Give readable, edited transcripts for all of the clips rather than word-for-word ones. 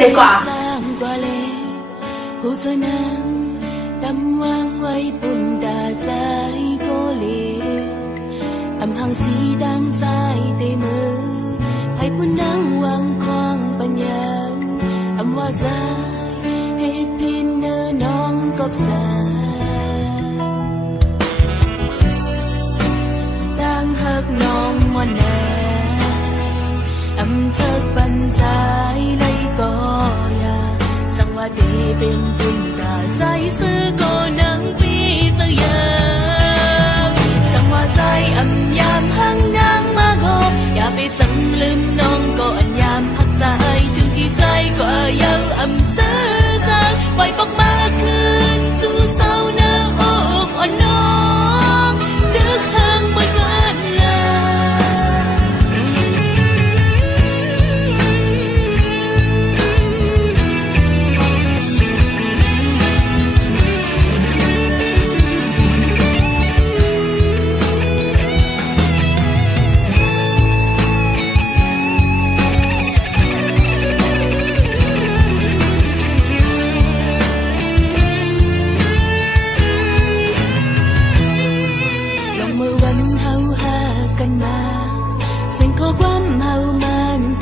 เด็ดกว่าผู้เจอนั้นตำวางไว้ปุ่นตาใจก็เลี้ยวอำหังสีดังใจเตมือให้ปุ่นนั่งวางควางปัญญาอำว่าใจเหตุพินเนอน้องกบสาดังหักน้องมันแนอำเชิกปันสายเลยก็อยาสังว่าดีเป็นปุ่นตาใจซื้อก็นังปีเจอยามสังว่าใจอำยามหังนางมาโกอย่าไปสังลืมน้องก็อันยามหักใจถึงที่ใจก็ยังอำซื้อสังไว้ปอกมาคืนสู่เศร้าเนื้ออกอ่อนน้องดึกห่างบนเงินลา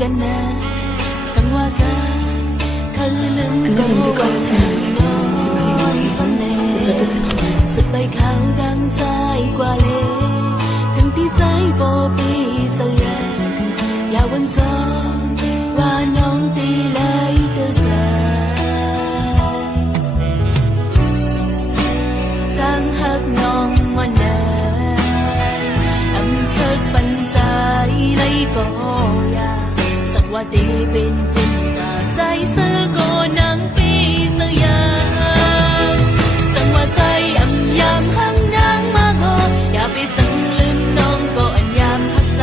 กันนะสังว่าใจเขาลืมก็วันนอนฝันแน่สุดใบขาวดังใจกว่าเลยถึงที่ใจโบปีเสียอย่าวันซ้อนว่าน้องตีเลยเตือสายจังหักน้องมันแน่อำเชิกปัญใจเลยก็อยาว่าดีเป็นปุ่นตาใจซื้อก็นังปีเสียสังว่าใจอำยามหังนางมาโกอย่าไปสังลืมน้องก็อันยามหักใจ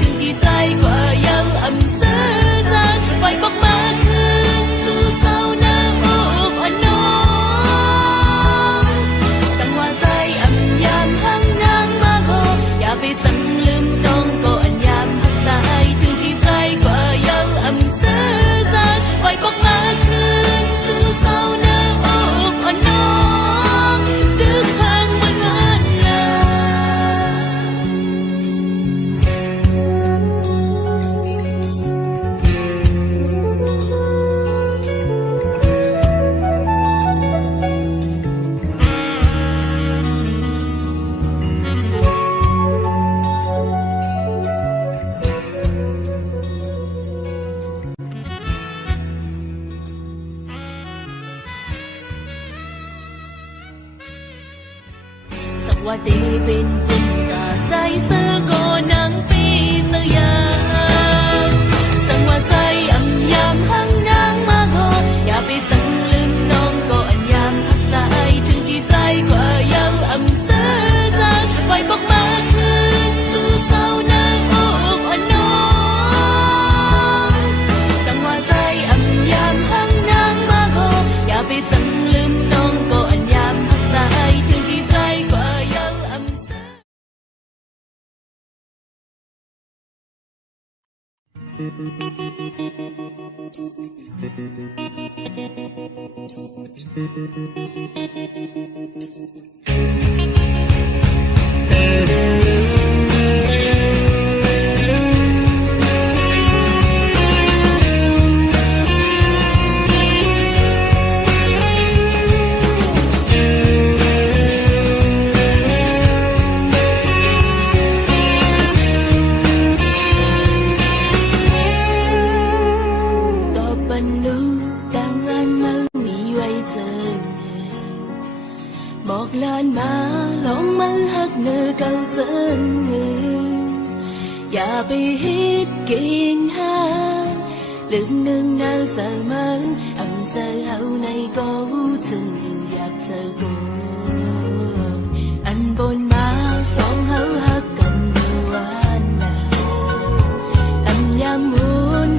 ถึงที่ใจก็ยังอำซื้อสังไว้บอกมาคืนสู่เศร้าเนื้ออกอ่อนน้องสังว่าใจอำยามหังนางมาโกอย่าไปสังลืมน้องก็อันยามหักใจถึงที่ใจก็อำซื้อสักไว้บอกมาคืนสู่เศร้าเนื้ออกอ่อนน้องตึกห่างบนเงินลาว่าดีเป็นปุ่นตาใจซื้อก็นังปีเสียสังว่าใจอำยามหังนางมาโกอย่าไปสังลืมน้องก็อันยามหักใจถึงที่ใจก็ยังอำซื้อสักไว้บอกมาคืนสู่เศร้าเนื้ออกอ่อนน้องสังว่าใจอำยามหังนางมาโกอย่าไปสังลืมน้องก็อันยามหักใจถึงที่ใจก็บอกลานมาลองมันหักเนื้อเก่าเจนอย่าไปฮิตกินหาลืมนึงน่าจะมันอำเจอเฮาในก็ถึงอยากเจอกูอันบนมาสองเฮาหักกันเมื่อวานนาอำยามมู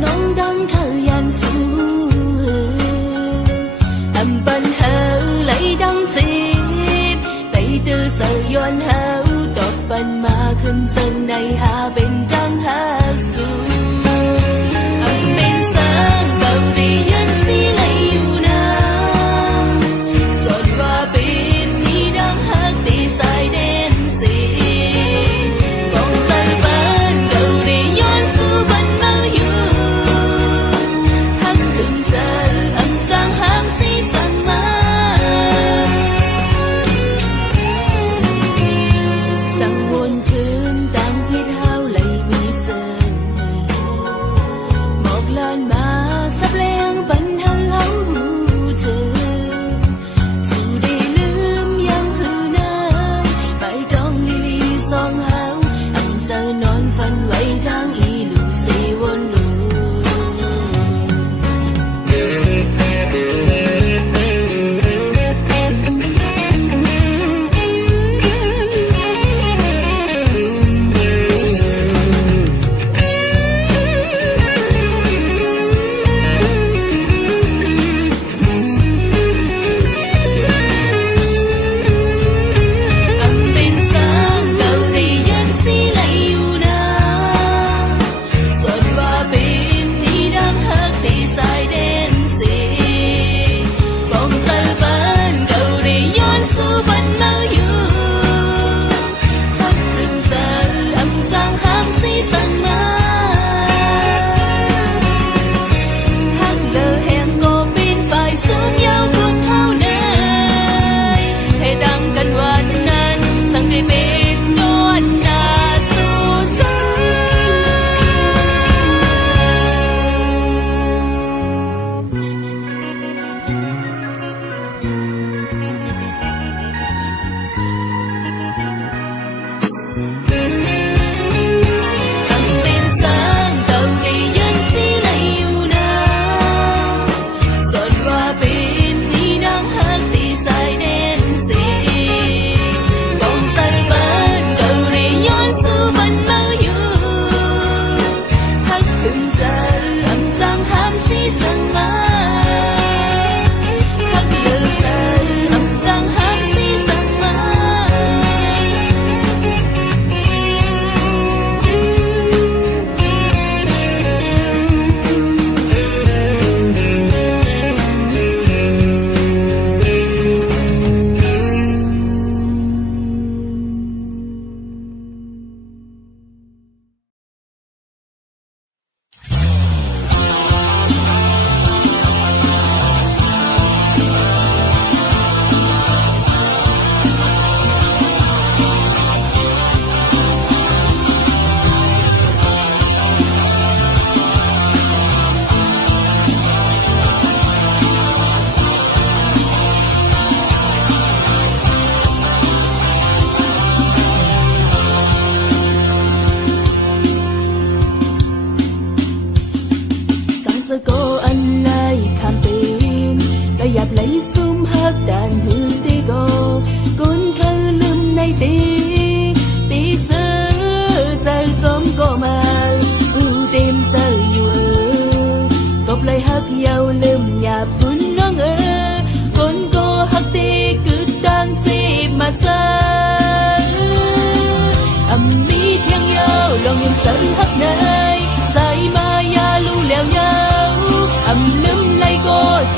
น้องดังขยันสู้อำปันเฮาไหลดังจีtừ giờ yon hao tọt ban mà khinh chân này ha bên trăng hát su âm bên sáng cầu đi nhân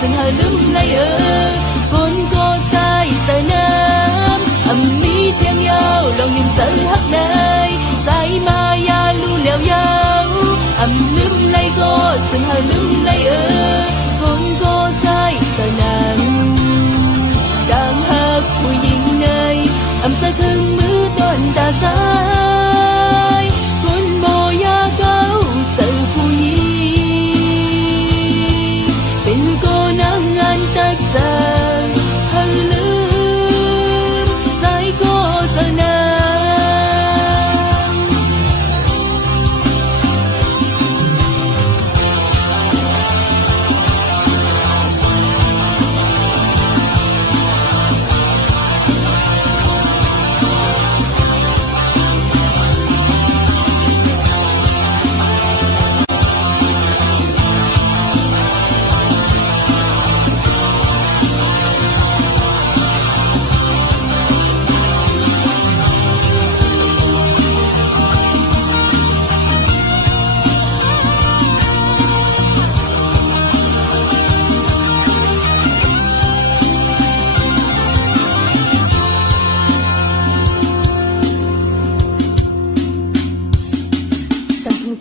xin hơi lắm lấy con có trai tờ nam mi theo nhau lòng niềm sợ hắt này dài mà ya lu leo nhau lắm lấy có xin hơi lắm lấy con có trai tờ nam đang hắt mùi nhìn này sẽ khưng mưa toàn ta dài con mò ya cao sợ phu nhiเป็นก็นั่งงานตักใจหันลืมใจก็จะน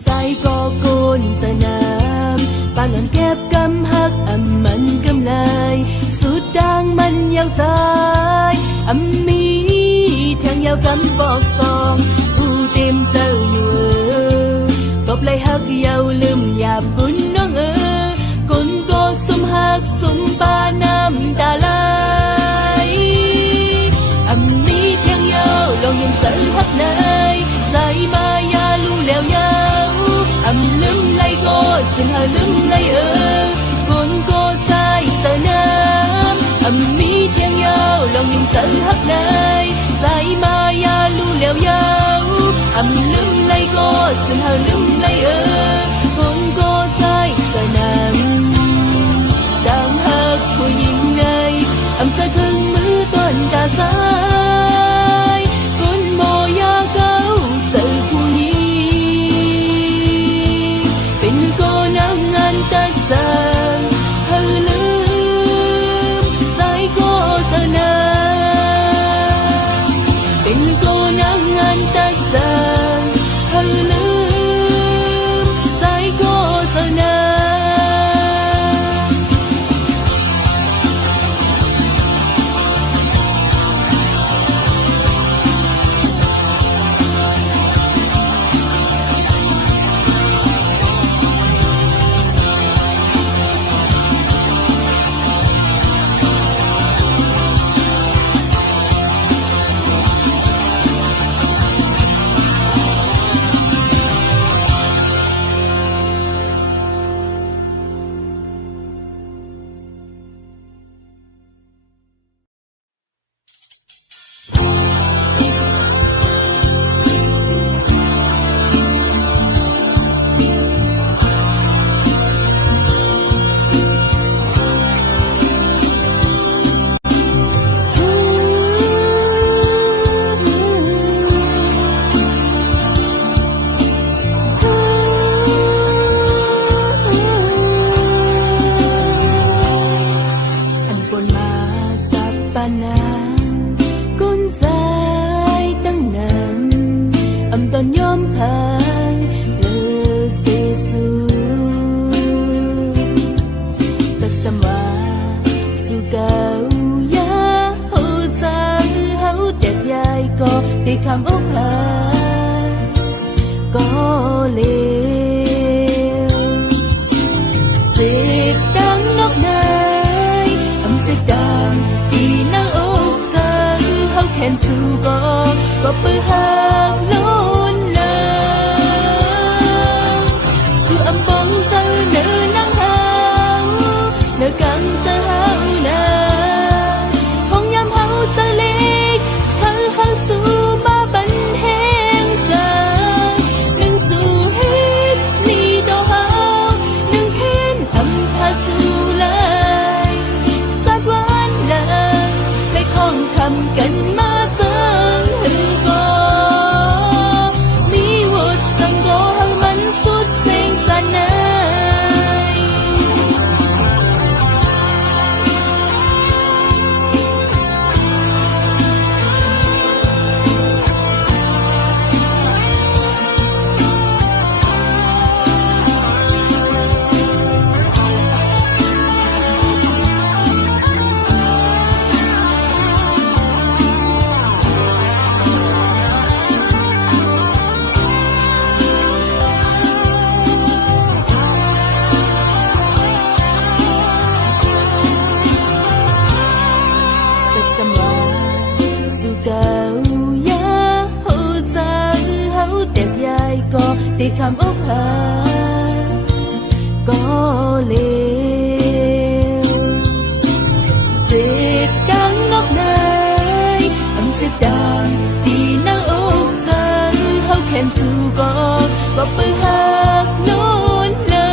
ใจก็โกนจะน้ำปานหล่อนเก็บกำหักมันกำไรสุดดังมันยาวใจมีแทงยาวกำปอกซองผู้เต็มเจ้าอยู่กบเลยหักยาวลืมหยาบบุญน้องคนก็สมหักสมปาน้ำตาไหลมีแทงยาวลองยังใส่หักในใจมายาลุงแล้วยาวลืมlấy có xin hơi lắm lấy con có trai tờ nam mi theo nhau lòng niềm sợ hắt này dài mà ya lu leo nhau lắm lấy có xin hơi lắm lấy con có trai tờ nam đang hắt mùi nhìn này sẽ khưng mưa toàn ta dài con mò ya cao sợ phu nhiเป็นก็นั่งงานตักใจหันลืมใจก็จะนานเป็นก็นั่งงานตักใจหันลืมใจก็จะนานก็เปิดห่างล้นลางสู่อำปองเจอเนื้อนังหางเนื้อกังเจอหาวนาคงยามหาวเจอเล็กเขาสู่มาบันแห้งจางหนึ่งสู่เฮ็ดลีดอหาวหนึ่งเห็นอำพาสู่ลายจากวันลางได้คล้องคำกันมาเจอก่อน คำอกหักก็เลวเจ็บกังนอกในเสียดายที่นางอกเธอเขาแค้นสู้ก็เปิดหักโน้นเลย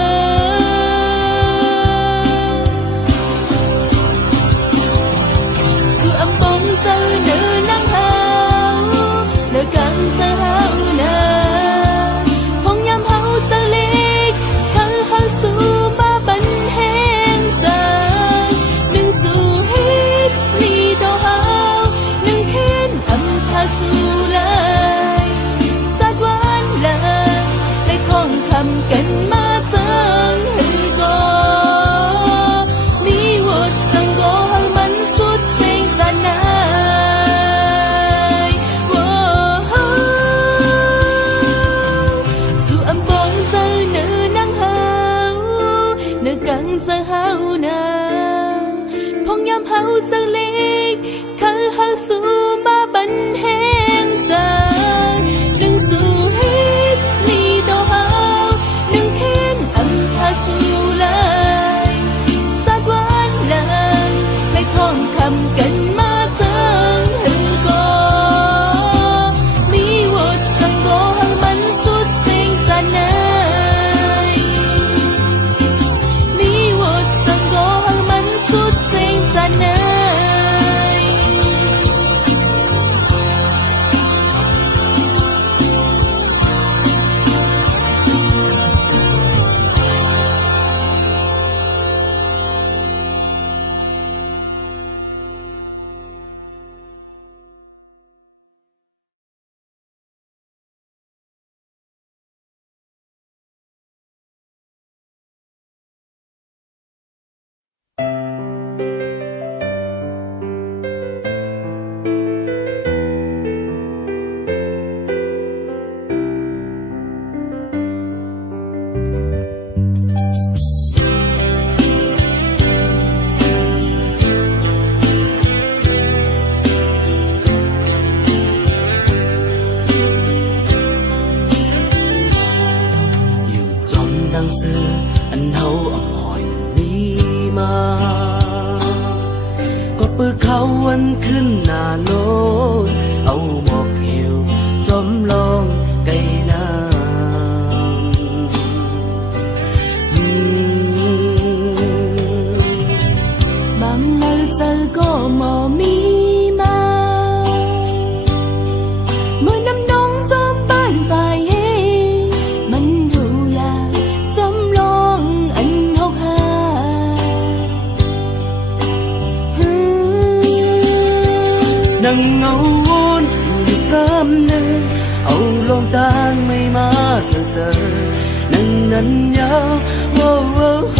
สู่อำปองเจอเนื้อนางหาวเนื้อกันเจอหาวนาพงยำหาวเจอเล็กเขาเขาสู้มาบันแห้งใจหนึ่งสู่ฮิตมีดอกหาวหนึ่งเข็นอำพาสู่เลยสักวันเลยได้คงคำกันมาเจอหือก็มีวัดสังโกให้มันสุดเสียงสนายสู่อำปองเจอเนื้อนางหาวเนื้อกังเจอหาวนาพงยำหาวเจอเล็กเขาหาสู่มาบันแห้งใจหนึ่งสู่ฮิตมีดอกหาวหนึ่งเข็นอำพาสู่เลยสักวันเลยได้คงคำกันมาเจอหือก็มีวัดสังโกให้มันสุดเสียงสนายมีวัดสังโกให้มันสุดเสียงสนายอยู่จนดังซื้ออันเฮาอ่อนมีมาก็เปิดเขาวันขึ้นหน้าโลดเอาหมอกเหวจอมลองไก่น้ำบางเลยเจอก็มอมีมาเมื่อน้ำน้องจอมบ้านฝ่ายเฮมันดูอยากสมลองอันหกหานั่งเงาวนอยู่กำเนิดเอาลงตางไม่มาเสียเจอนั่งนั้นยาวโว้โว้โห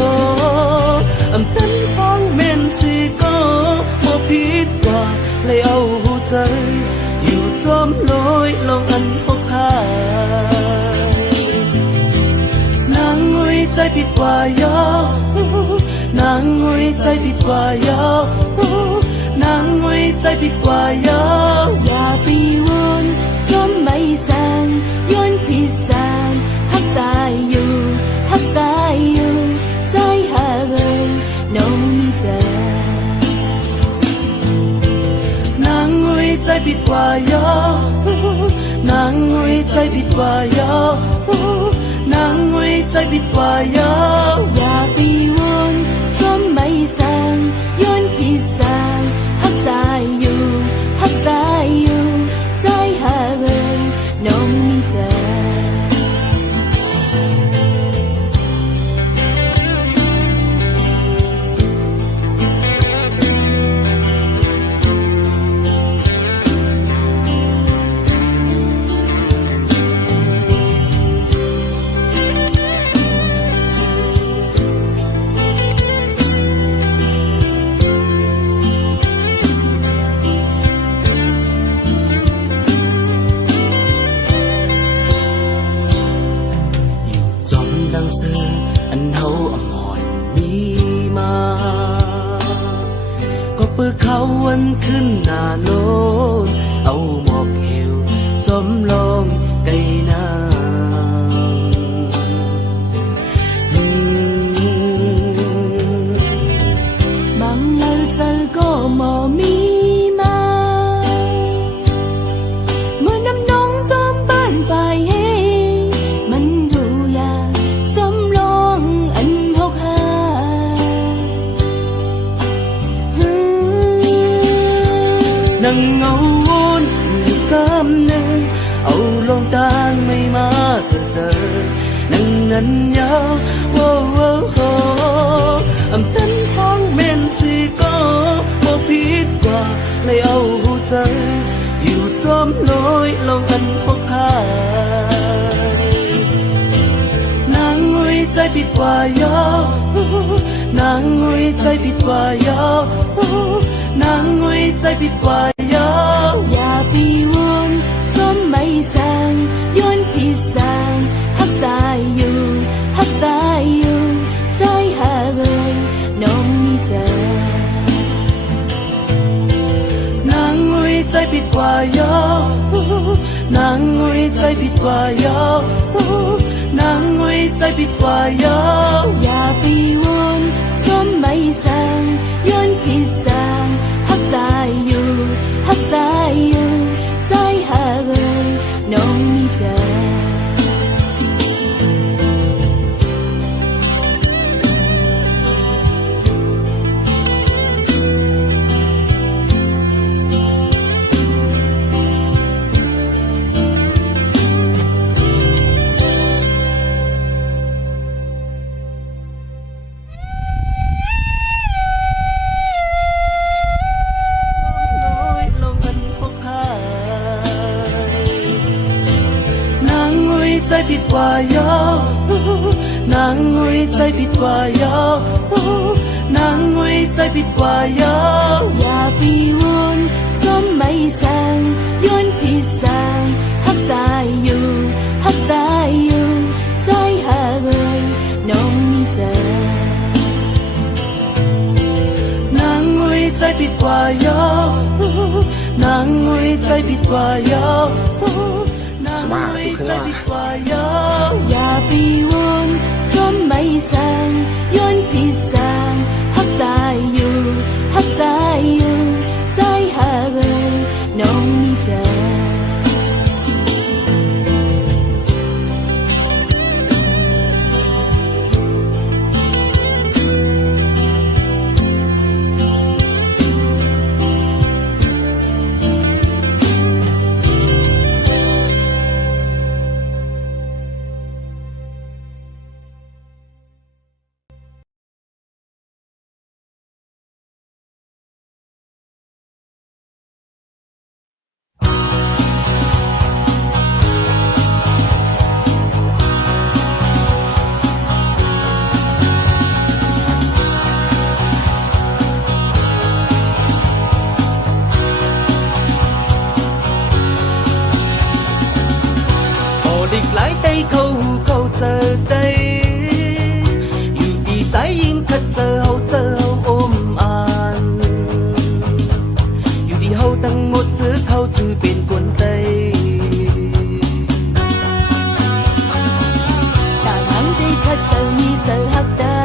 อำตันฟังเมนสิก็บ่ผิดกว่าเลยเอาหูใจอยู่จอมลอยลองอันหกหานางงุยใจผิดกว่ายอนางงุยใจผิดกว่ายอนางงุยใจผิดกว่ายออย่าไปวนจมไม่แสงย้อนผิดแสงหักใจอยู่หักใจอยู่ใจหาเลยน้องมีเจอนางงุยใจผิดกว่ายอนางงุยใจผิดกว่ายอนางงุยใจผิดกว่ายออย่าไปวนจมไม่แสงย้อนผิดแสงหักใจอยู่หักใจอยู่ใจหาเลยน้องมีเจอดังซื้ออันเฮาอ่อนมีมาก็เปิดเขาวันขึ้นหน้าโลดเอาหมอกเหวจอมลองไก่น้ำ งแล้วเจอก็หมอมีมาเมื่อนำน้องจอมบ้านฝ่ายเฮมันดูอยากสำรองอันหกหานังเงาวนอยู่กำเนิดเอาลงตางไม่มาสะเจอนังนั้นยาวโว้โว้โหอำตันท้องเม่นสิก็บ่ผิดกว่าเลยเอาหูใจอยู่จอมน้อยลงอันพกพานางงุยใจผิดกว่ายอนางงุยใจผิดกว่ายอนางงุยใจผิดกว่ายออย่าไปวนจนไม่แสงย้อนพี่แสงฮักใจอยู่ฮักใจอยู่ใจหาเลยน้องมีเจอนางงุยใจผิดกว่ายอนางงุยใจผิดกว่ายอนางงุยใจผิดกว่ายออย่าไปวนจนไม่แสงย้อนพี่แสงฮักใจอยู่ฮักใจอยู่ใจหาเลยน้องมีเจใจผิดกว่ายอนางงุยใจผิดกว่ายอนางงุยใจผิดกว่ายออย่าไปวนจนไม่แสงย้อนพี่แสงฮักใจอยู่ฮักใจอยู่ใจหาเลยน้องมีเจนางงุยใจผิดกว่ายอนางงุยใจผิดกว่ายอสว่าทุกครั้งอย่าไปวนจนไม่แสงย้อนพี่แสงฮักใจอยู่ฮักใจอยู่ใจหาเลยน้องมีเจอีกหลายใจเขาเจอได้อยู่ดีใจยิ่งถ้าเจอเขาอมอ่านอยู่ดีเขาตั้งหมดถือเขาถือเป็นคนไตต่างหังใจถ้าเจอมีเจอฮักได้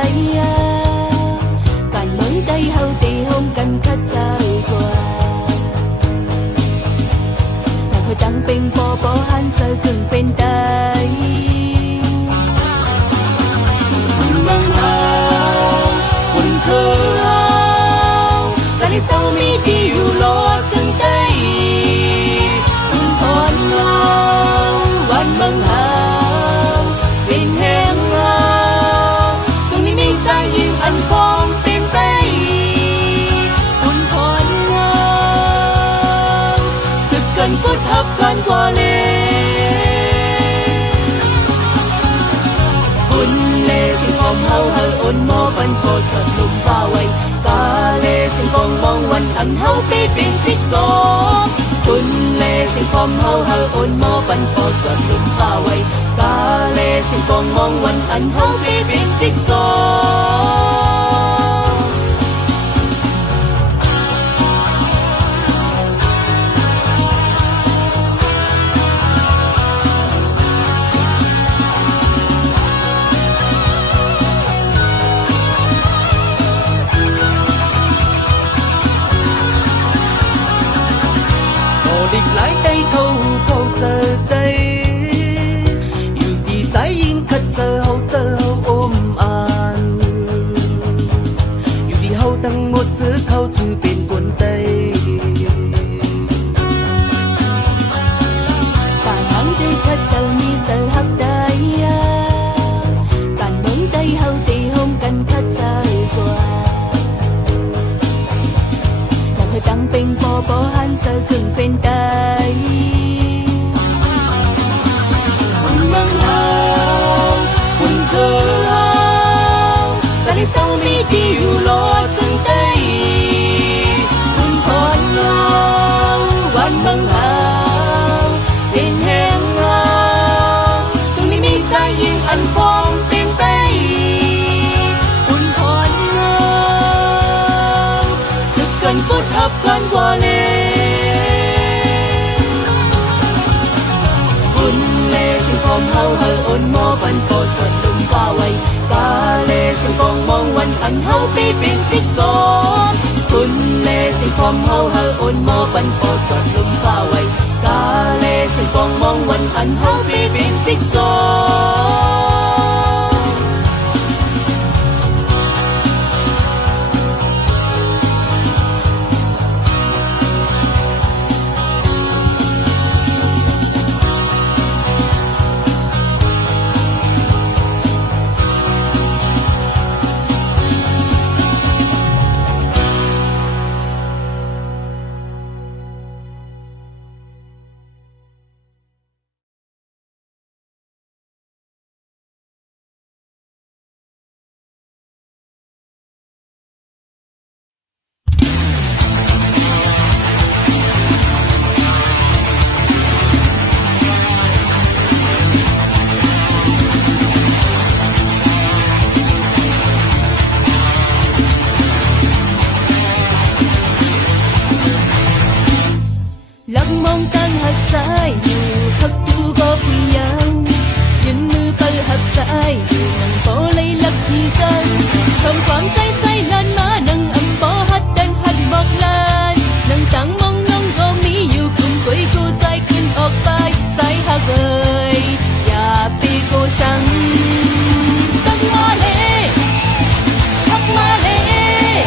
การเหมือนได้เขาตีห้องกันคัดใจกว่าน่าเคยตั้งเป็นปอหันเจอกึ่งเป็นได้sau mi đi dù lo từng tay cùng conวันเมืองหาวเป็นแห่งเราซึ่งมีใจยิ่งอันพร้อมเป็นใจคุณพรเราสึกกันก็ทับกันกว่าเลอุ่นเลสิ่งของเฮาอ่อนมอปันโคตรลุมฟ้าไว้กาเลสิ่งของมองวันอันเฮาไปเป็นจิ๊กซอคุณเลสิ่งของเฮาอ่อนมอปันโคตรลุมฟ้าไว้กาเลสิ่งของมองวันอันเฮาไปเป็นจิ๊กซอ ได้เข้าเจอได้อยู่ดีใจยิ่งคัดเจอเขาอมอ่านอยู่ที่เขาทั้งหมดถือเขาถือเป็นคนใดป่านหังได้คัดเจอมีเจอหักได้การเมืองได้เฮาตีห้องกันคัดใจกว่าแต่เธอตั้งเป็นปอหันเจอครึ่งเป็นได้sau mi đi dù lo từng tayคุณพรเราวันบังหาวเป็นแห่งเราถึงไม่มีใจยิ่งอันพร้อมเป็นไปคุณพรเราสึกกันพุทธับกันกว่าเลยคุณเลสิพร้อมเฮาอ่อนหมอปันโปดจดลมฟ้าไว้กาเลสิฟองมองวันอันเฮาไปเป็นทิศสมคุณเลสิพร้อมเฮาอ่อนหมอปันโปดจดลมฟ้าไว้กาเลสิฟองมองวันอันเฮาไปเป็นทิศสลักมองตั้งหักใจอยู่พักดูก็พยายามยืนมือเปิดหักใจอยู่นั่งโปเลยลักที่ใจทำความใจลันมานั่งอัมปอหัดดันหัดบอกลานนั่งตั้งมองน้องก็มีอยู่กลุ่มกุยกูใจขึ้นออกไปใจหักเอ่ยอย่าปีกูสั่งตั้งมาเลยหักมาเลย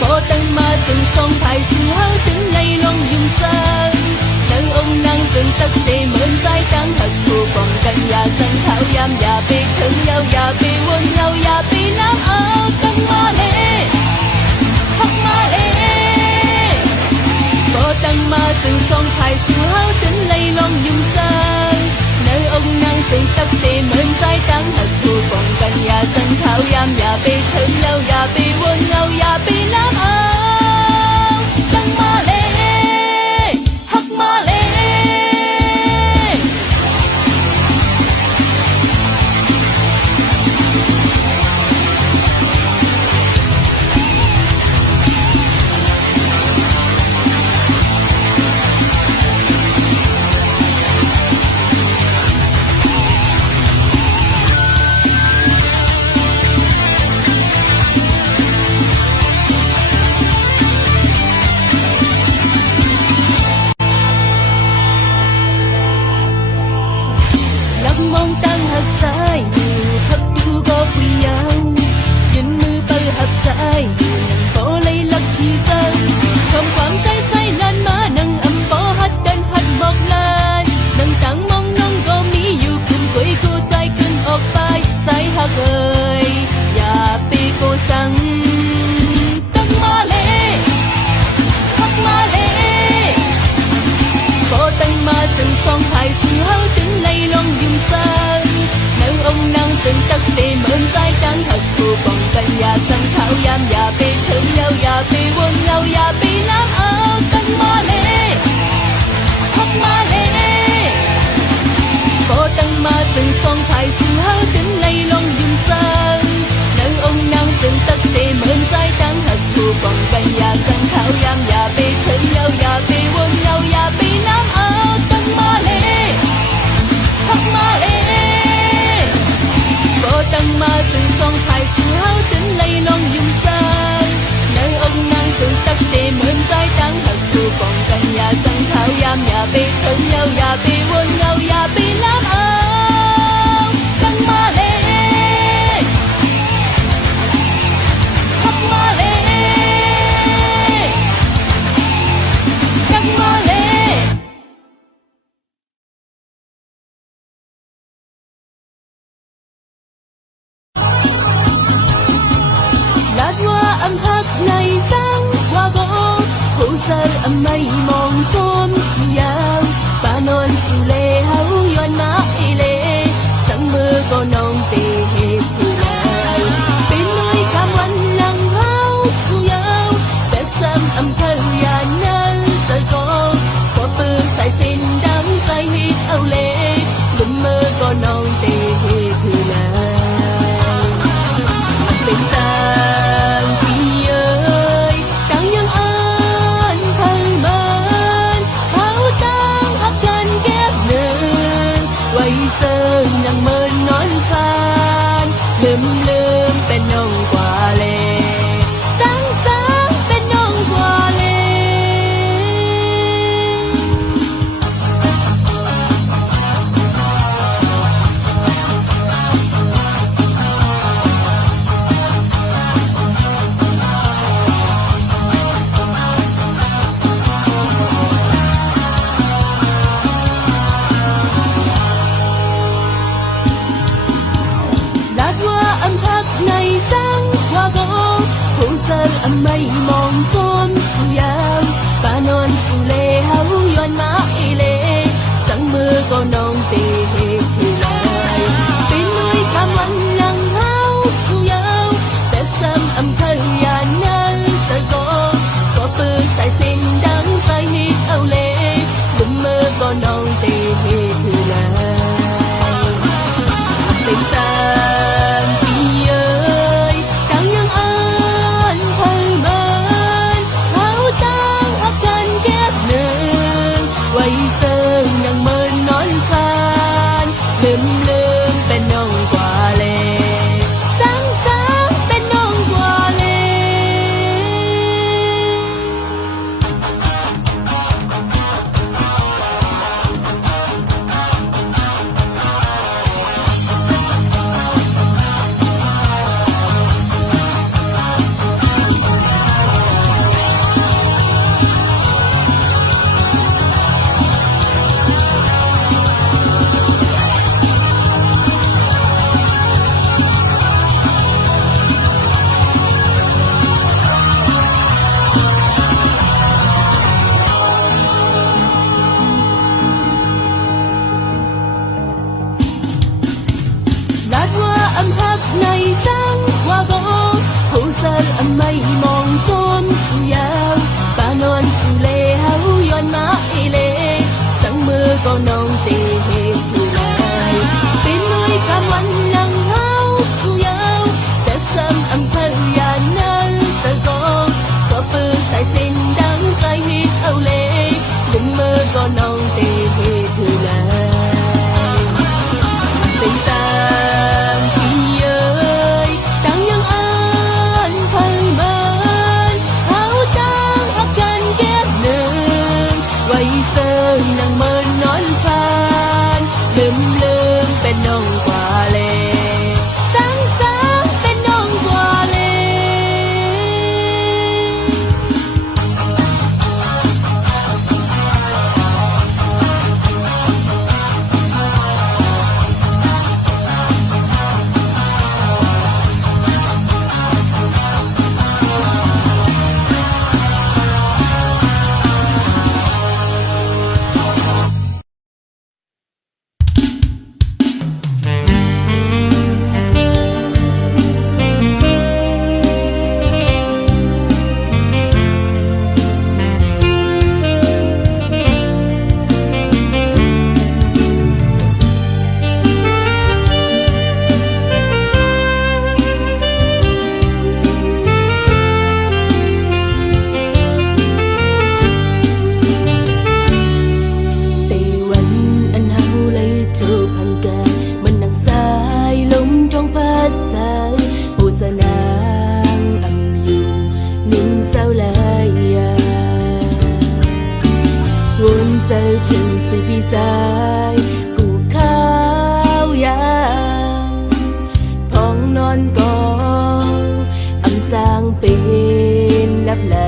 พอตั้งมาจึงส่งถ่ายสื่อเฮาถึงไงลองยุ่งใจนั่งองค์นั่งจึงตักเตเหมือนใจตั้งหักผู้ป้องกันอย่าสั่งเขาย้ำอย่าไปถึงยาวอย่าไปวนเราอย่าไปล้ำเอาตั้งมาเลยหักมาเลยพอตั้งมาจึงส่งถ่ายสื่อเฮาถึงไงลองยุ่งใจนั่งองค์นั่งจึงตักเตเหมือนใจตั้งหักผู้ป้องกันอย่าสั่งเขาย้ำอย่าไปถึงเราอย่าไปวนเราอย่าไปล้ำเอาตั้งมาเลยหักมาเลยมองตั้งหักใจอยู่พักดูก็พยายามยืนมือเปิดหักใจอยู่นั่งโปเลยลักที่ใจทำความใจลันมานั่งอัมปอหัดดันหัดบอกลานนั่งตั้งมองน้องก็มีอยู่กลุ่มกุยกูใจขึ้นออกไปใจหักเอ่ยอย่าปีกูสั่งตั้งมาเลยหักมาเลยพอตั้งมาจึงส่งถ่ายสื่อเฮาถึงไล่ลองยุ่งใจนั่งองค์นั่งจึงตักเตเหมือนใจตั้งหักผู้ป้องกันอย่าสั่งเขาย้ำอย่าไปถึงยาวอย่าไปวนเราอย่าไปล้ำเอาตั้งมาเลยหักมาเลยพอตั้งมาจึงส่งถ่ายสื่อเฮาถึงไล่ลองยุ่งใจนั่งองค์นั่งจึงตักเตเหมือนใจตั้งหักผู้ป้องกันอย่าสั่งเขาย้ำอย่าไปถึงยาวอย่าไปวนเราอย่าไปล้ำเอาตั้งมาเลยหักมาเลยพอตั้งมาจึงส่งถ่ายสื่อเฮาถึงไล่ลองยุ่งใจนั่งองค์นั่งจึงตักเตเหมือนใจตั้งหักผู้ป้องกันอย่าสั่งเขาย้ำ被疼又也被温柔也被冷傲更玛丽黑玛丽更玛丽辣話暗黑偽真話過好實暗迷茫中自由把案是你口願馬你怎麼個弄地氣負累เป็นน้อยคำวันหลังเขาสู้ยาวแต่ซ้ำอำเภออย่างนั้นเจอก็พอปืนใส่สิ้นดังใจฮิตเอาเล่ลืมมือก็น้องเตะคือเลยเป็นจางปีเอ้ยกังยังอ่านเพิ่งเมินเขาตั้งหักกันเก็บเนินไว้เซิงยังเมินนอนคานลืมเป็นน้องกว่าเลจังเป็นน้องกว่าเล辣話暗黑偽真話過好實暗迷茫中自由把案是你口願馬你怎麼個弄地氣負累เป็นน้อยคำวันหลังเขาสู้ยาวแต่ซ้ำอำเภออย่างนั้นเจอก็ปืนใส่สิ้นดังใจฮิตเอาเล่ลืมมือก็น้องเตะคือเลยเป็นจางปีเอ้ยกังยังอ่านเพิ่งเมิน ใจกูข้าวยามพองนอนกออำจางเป็นลับแล